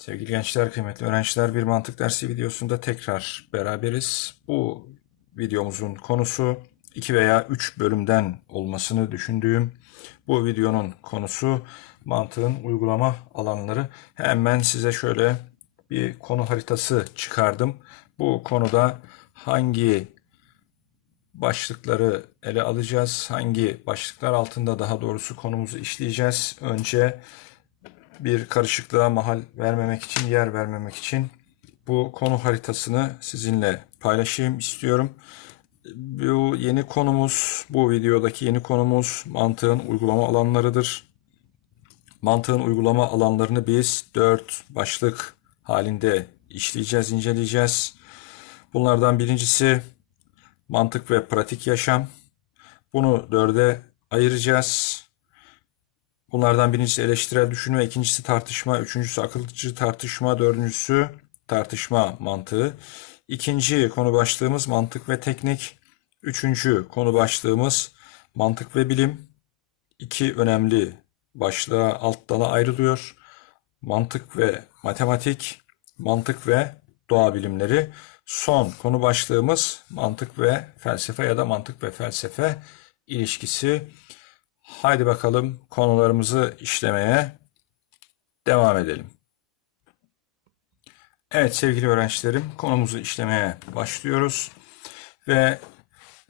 Sevgili gençler, kıymetli öğrenciler, bir mantık dersi videosunda tekrar beraberiz. Bu videomuzun konusu 2 veya 3 bölümden olmasını düşündüğüm bu videonun konusu mantığın uygulama alanları. Hemen size şöyle bir konu haritası çıkardım. Bu konuda hangi başlıkları ele alacağız? Hangi başlıklar altında daha doğrusu konumuzu işleyeceğiz? Önce bir karışıklığa mahal vermemek için, yer vermemek için bu konu haritasını sizinle paylaşayım istiyorum. Bu yeni konumuz, bu videodaki yeni konumuz mantığın uygulama alanlarıdır. Mantığın uygulama alanlarını biz dört başlık halinde işleyeceğiz, inceleyeceğiz. Bunlardan birincisi mantık ve pratik yaşam. Bunu dörde ayıracağız. Bunlardan birincisi eleştirel düşünme, ikincisi tartışma, üçüncüsü akılcı tartışma, dördüncüsü tartışma mantığı. İkinci konu başlığımız mantık ve teknik. Üçüncü konu başlığımız mantık ve bilim. İki önemli başlığa alt dala ayrılıyor. Mantık ve matematik, mantık ve doğa bilimleri. Son konu başlığımız mantık ve felsefe ya da mantık ve felsefe ilişkisi. Haydi bakalım konularımızı işlemeye devam edelim. Evet sevgili öğrencilerim konumuzu işlemeye başlıyoruz. Ve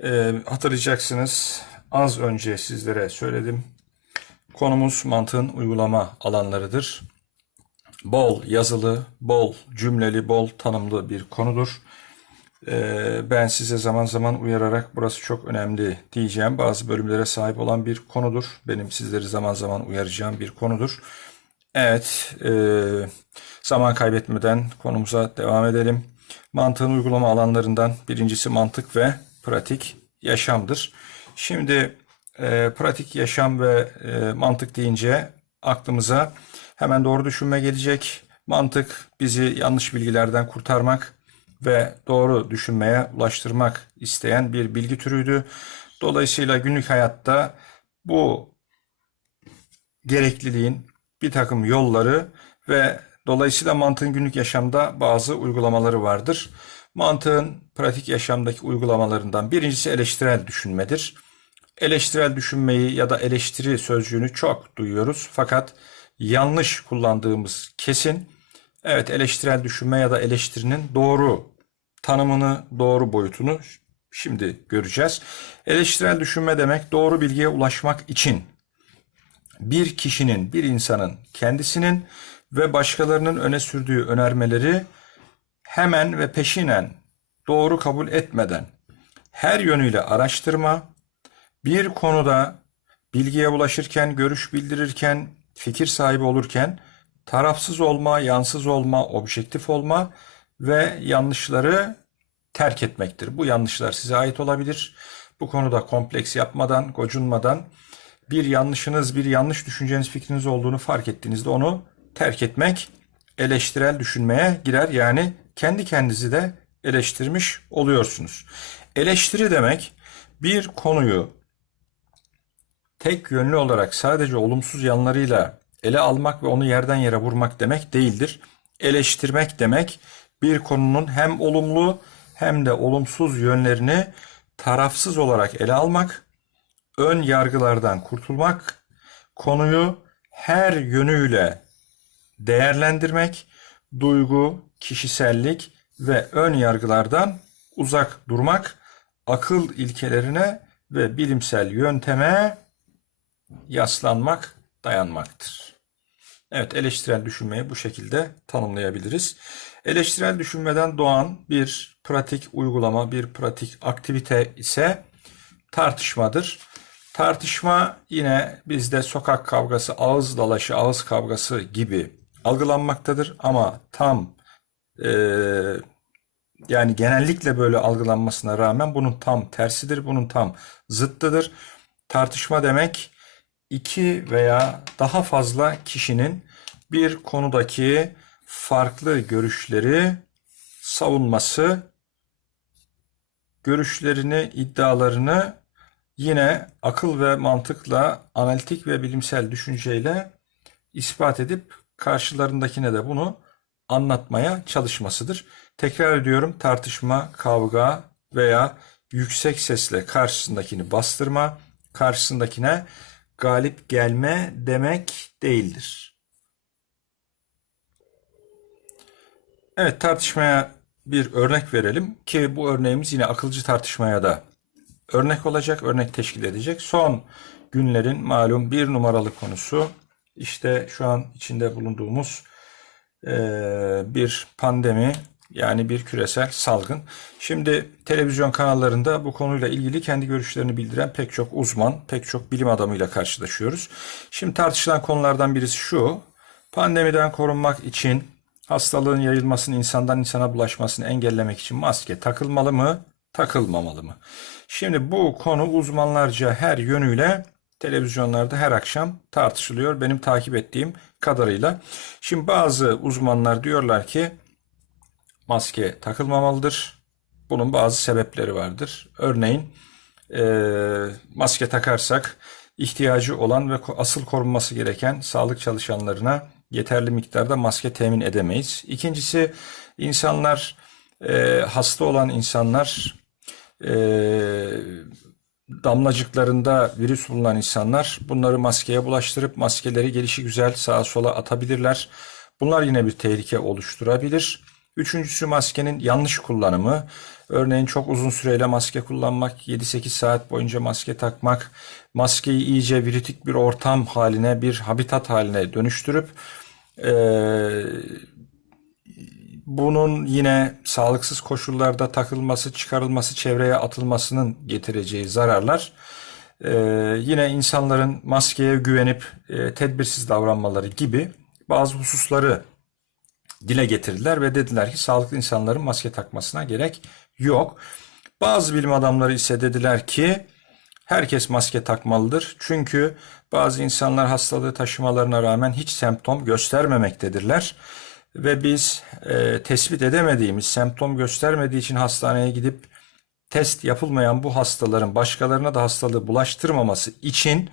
e, hatırlayacaksınız az önce sizlere söyledim. Konumuz mantığın uygulama alanlarıdır. Bol yazılı, bol cümleli, bol tanımlı bir konudur. Ee, ben size zaman zaman uyararak burası çok önemli diyeceğim. Bazı bölümlere sahip olan bir konudur. Benim sizleri zaman zaman uyaracağım bir konudur. Evet, e, zaman kaybetmeden konumuza devam edelim. Mantığın uygulama alanlarından birincisi mantık ve pratik yaşamdır. Şimdi e, pratik yaşam ve e, mantık deyince aklımıza hemen doğru düşünme gelecek. Mantık bizi yanlış bilgilerden kurtarmak, ve doğru düşünmeye ulaştırmak isteyen bir bilgi türüydü. Dolayısıyla günlük hayatta bu gerekliliğin bir takım yolları ve dolayısıyla mantığın günlük yaşamda bazı uygulamaları vardır. Mantığın pratik yaşamdaki uygulamalarından birincisi eleştirel düşünmedir. Eleştirel düşünmeyi ya da eleştiri sözcüğünü çok duyuyoruz fakat yanlış kullandığımız kesin. Evet eleştirel düşünme ya da eleştirinin doğru tanımını, doğru boyutunu şimdi göreceğiz. Eleştirel düşünme demek doğru bilgiye ulaşmak için bir kişinin, bir insanın kendisinin ve başkalarının öne sürdüğü önermeleri hemen ve peşinen doğru kabul etmeden her yönüyle araştırma, bir konuda bilgiye ulaşırken, görüş bildirirken, fikir sahibi olurken tarafsız olma, yansız olma, objektif olma ve yanlışları terk etmektir. Bu yanlışlar size ait olabilir. Bu konuda kompleks yapmadan, gocunmadan bir yanlışınız, bir yanlış düşünceniz, fikriniz olduğunu fark ettiğinizde onu terk etmek eleştirel düşünmeye girer. Yani kendi kendinizi de eleştirmiş oluyorsunuz. Eleştiri demek bir konuyu tek yönlü olarak sadece olumsuz yanlarıyla ele almak ve onu yerden yere vurmak demek değildir. Eleştirmek demek bir konunun hem olumlu hem de olumsuz yönlerini tarafsız olarak ele almak, ön yargılardan kurtulmak, konuyu her yönüyle değerlendirmek, duygu, kişisellik ve ön yargılardan uzak durmak, akıl ilkelerine ve bilimsel yönteme yaslanmak, dayanmaktır. Evet, eleştirel düşünmeyi bu şekilde tanımlayabiliriz. Eleştirel düşünmeden doğan bir pratik uygulama, bir pratik aktivite ise tartışmadır. Tartışma yine bizde sokak kavgası, ağız dalaşı, ağız kavgası gibi algılanmaktadır ama tam e, yani genellikle böyle algılanmasına rağmen bunun tam tersidir, bunun tam zıttıdır. Tartışma demek iki veya daha fazla kişinin bir konudaki farklı görüşleri savunması, görüşlerini, iddialarını yine akıl ve mantıkla, analitik ve bilimsel düşünceyle ispat edip karşılarındakine de bunu anlatmaya çalışmasıdır. Tekrar ediyorum tartışma, kavga veya yüksek sesle karşısındakini bastırma, karşısındakine galip gelme demek değildir. Evet tartışmaya bir örnek verelim ki bu örneğimiz yine akılcı tartışmaya da örnek olacak, örnek teşkil edecek. Son günlerin malum bir numaralı konusu işte şu an içinde bulunduğumuz eee, bir pandemi yani bir küresel salgın. Şimdi televizyon kanallarında bu konuyla ilgili kendi görüşlerini bildiren pek çok uzman, pek çok bilim adamıyla karşılaşıyoruz. Şimdi tartışılan konulardan birisi şu. Pandemiden korunmak için hastalığın yayılmasını, insandan insana bulaşmasını engellemek için maske takılmalı mı, takılmamalı mı? Şimdi bu konu uzmanlarca her yönüyle televizyonlarda her akşam tartışılıyor. Benim takip ettiğim kadarıyla. Şimdi bazı uzmanlar diyorlar ki maske takılmamalıdır. Bunun bazı sebepleri vardır. Örneğin maske takarsak ihtiyacı olan ve asıl korunması gereken sağlık çalışanlarına yeterli miktarda maske temin edemeyiz. İkincisi insanlar eee, hasta olan insanlar eee, damlacıklarında virüs bulunan insanlar bunları maskeye bulaştırıp maskeleri gelişi güzel sağa sola atabilirler. Bunlar yine bir tehlike oluşturabilir. Üçüncüsü maskenin yanlış kullanımı. Örneğin çok uzun süreyle maske kullanmak, 7-8 saat boyunca maske takmak, maskeyi iyice virütik bir ortam haline, bir habitat haline dönüştürüp eee, bunun yine sağlıksız koşullarda takılması, çıkarılması, çevreye atılmasının getireceği zararlar. Ee, yine insanların maskeye güvenip e, tedbirsiz davranmaları gibi bazı hususları dile getirdiler ve dediler ki sağlıklı insanların maske takmasına gerek yok. Bazı bilim adamları ise dediler ki herkes maske takmalıdır. Çünkü bazı insanlar hastalığı taşımalarına rağmen hiç semptom göstermemektedirler. Ve biz e, tespit edemediğimiz, semptom göstermediği için hastaneye gidip test yapılmayan bu hastaların başkalarına da hastalığı bulaştırmaması için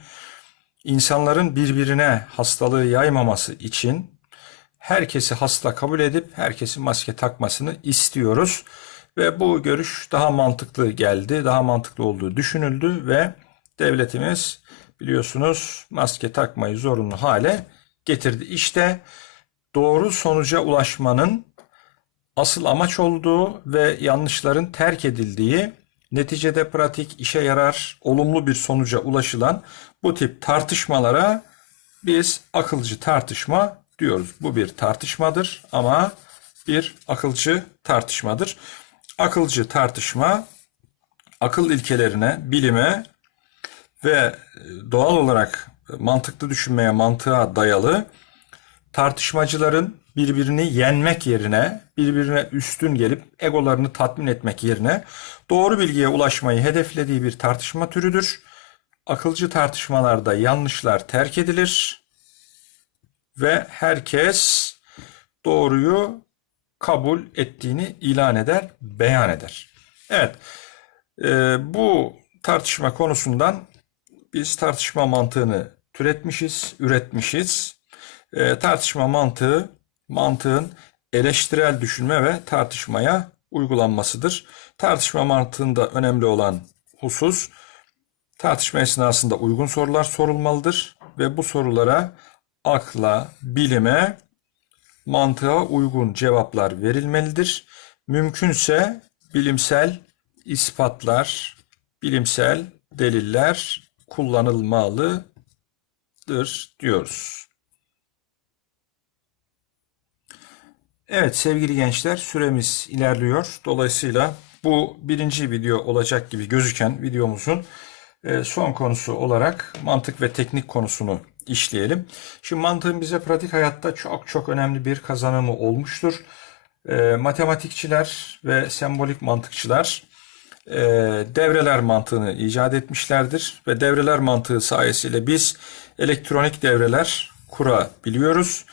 insanların birbirine hastalığı yaymaması için herkesi hasta kabul edip herkesin maske takmasını istiyoruz. Ve bu görüş daha mantıklı geldi, daha mantıklı olduğu düşünüldü ve devletimiz biliyorsunuz maske takmayı zorunlu hale getirdi. İşte doğru sonuca ulaşmanın asıl amaç olduğu ve yanlışların terk edildiği, neticede pratik, işe yarar, olumlu bir sonuca ulaşılan bu tip tartışmalara biz akılcı tartışma diyoruz. Bu bir tartışmadır ama bir akılcı tartışmadır. Akılcı tartışma akıl ilkelerine, bilime ve doğal olarak mantıklı düşünmeye, mantığa dayalı tartışmacıların birbirini yenmek yerine, birbirine üstün gelip egolarını tatmin etmek yerine doğru bilgiye ulaşmayı hedeflediği bir tartışma türüdür. Akılcı tartışmalarda yanlışlar terk edilir ve herkes doğruyu kabul ettiğini ilan eder, beyan eder. Evet, e, bu tartışma konusundan biz tartışma mantığını türetmişiz, üretmişiz. E, tartışma mantığı, mantığın eleştirel düşünme ve tartışmaya uygulanmasıdır. Tartışma mantığında önemli olan husus, tartışma esnasında uygun sorular sorulmalıdır ve bu sorulara akla, bilime, mantığa uygun cevaplar verilmelidir. Mümkünse bilimsel ispatlar, bilimsel deliller kullanılmalıdır diyoruz. Evet sevgili gençler süremiz ilerliyor. Dolayısıyla bu birinci video olacak gibi gözüken videomuzun e, son konusu olarak mantık ve teknik konusunu işleyelim. Şimdi mantığın bize pratik hayatta çok çok önemli bir kazanımı olmuştur. E, matematikçiler ve sembolik mantıkçılar e, devreler mantığını icat etmişlerdir ve devreler mantığı sayesinde biz elektronik devreler kurabiliyoruz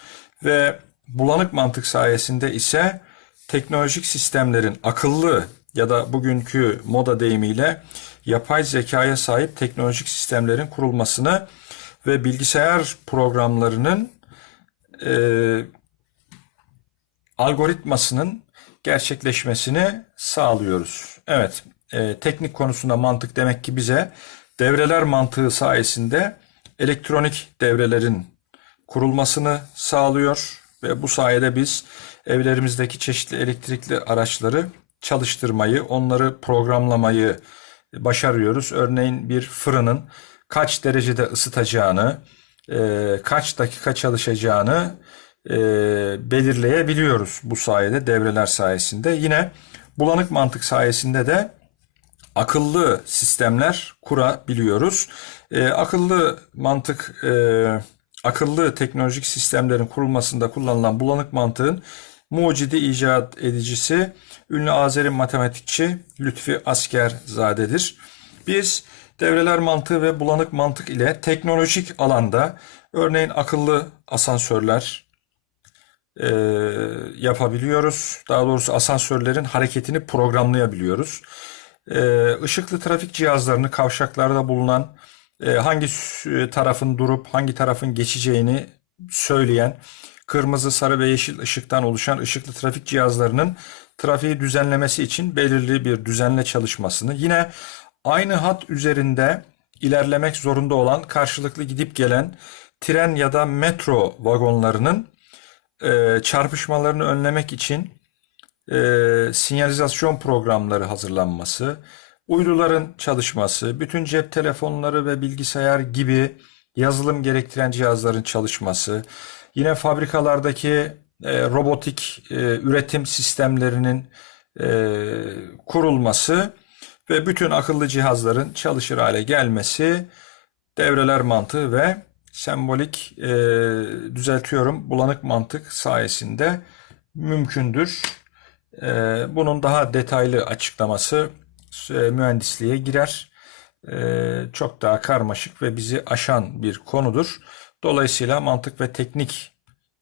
ve bulanık mantık sayesinde ise teknolojik sistemlerin akıllı ya da bugünkü moda deyimiyle yapay zekaya sahip teknolojik sistemlerin kurulmasını ve bilgisayar programlarının e, algoritmasının gerçekleşmesini sağlıyoruz. Evet, e, teknik konusunda mantık demek ki bize devreler mantığı sayesinde elektronik devrelerin kurulmasını sağlıyor ve bu sayede biz evlerimizdeki çeşitli elektrikli araçları çalıştırmayı, onları programlamayı başarıyoruz. Örneğin bir fırının kaç derecede ısıtacağını, e, kaç dakika çalışacağını e, belirleyebiliyoruz bu sayede devreler sayesinde. Yine bulanık mantık sayesinde de akıllı sistemler kurabiliyoruz. E, akıllı mantık, e, akıllı teknolojik sistemlerin kurulmasında kullanılan bulanık mantığın mucidi icat edicisi ünlü Azeri matematikçi Lütfi Askerzade'dir. Biz devreler mantığı ve bulanık mantık ile teknolojik alanda örneğin akıllı asansörler e, yapabiliyoruz. Daha doğrusu asansörlerin hareketini programlayabiliyoruz. E, ışıklı trafik cihazlarını kavşaklarda bulunan e, hangi s- tarafın durup hangi tarafın geçeceğini söyleyen kırmızı, sarı ve yeşil ışıktan oluşan ışıklı trafik cihazlarının trafiği düzenlemesi için belirli bir düzenle çalışmasını, yine aynı hat üzerinde ilerlemek zorunda olan karşılıklı gidip gelen tren ya da metro vagonlarının e, çarpışmalarını önlemek için e, sinyalizasyon programları hazırlanması, uyduların çalışması, bütün cep telefonları ve bilgisayar gibi yazılım gerektiren cihazların çalışması, yine fabrikalardaki e, robotik e, üretim sistemlerinin e, kurulması ve bütün akıllı cihazların çalışır hale gelmesi devreler mantığı ve sembolik e, düzeltiyorum bulanık mantık sayesinde mümkündür. E, bunun daha detaylı açıklaması e, mühendisliğe girer. E, çok daha karmaşık ve bizi aşan bir konudur. Dolayısıyla mantık ve teknik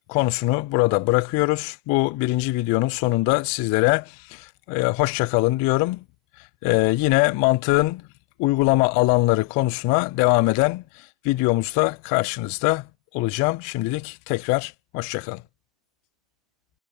konusunu burada bırakıyoruz. Bu birinci videonun sonunda sizlere e, hoşça kalın diyorum. E, yine mantığın uygulama alanları konusuna devam eden videomuzda karşınızda olacağım. Şimdilik tekrar hoşça kalın.